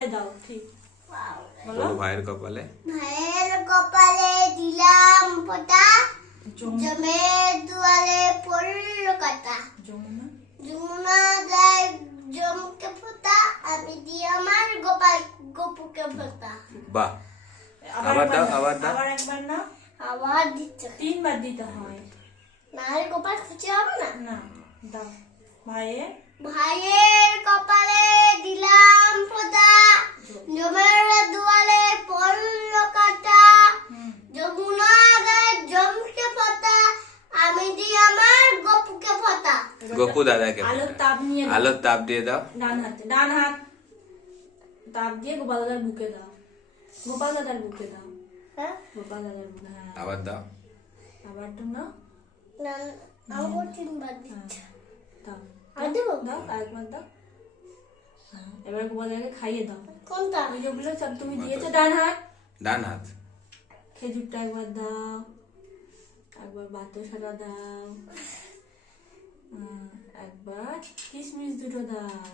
দাও ঠিক বলো ভাইয়ের কপালে দিলাম ফোঁটা, জমের দুয়ারে পড়লো কাটা। যমুনা দেয় জমকে ফোঁটা, আমি দিই আমার গপুকে ফোঁটা। বাহ, আবার দাও আবার দাও। আবার একবার না, আবার দিচ্ছে, 3 বার দিতে হয়। নাহলে গোপাল খুশি হবে না। না দাও ভাইয়ের ভাইয়ের কপালে দিলাম ফোঁটা, জমের দুয়ারে পড়লো কাটা। যমুনা দেয় জমকে ফোঁটা, আমি দিই আমার গপুকে ফোঁটা। গপু দাদাকে আলোর তাপ নিয়ে দাও। আলোর তাপ দিয়ে দাও। ডান হাত তাপ দিয়ে গোপাল দাদার বুকে দাও। গোপাল দাদার বুকে দাও। হ্যাঁ, গোপাল দাদার বুকে, হ্যাঁ। আবার দাও। আবার তো না, না আমার 3 বার দিচ্ছে। দাও আর দেবো? দাও, আরেকবার দাও। হ্যাঁ, এবার গোপাল দাদাকে খাইয়ে দাও। কোনটা? ওই যেগুলো সব তুমি দিয়েছো ডান হাত। ডান হাত। খেজুরটা একবার দাও, একবার বাতাসাটা দাও, একবার কিশমিশ দুটো দাও।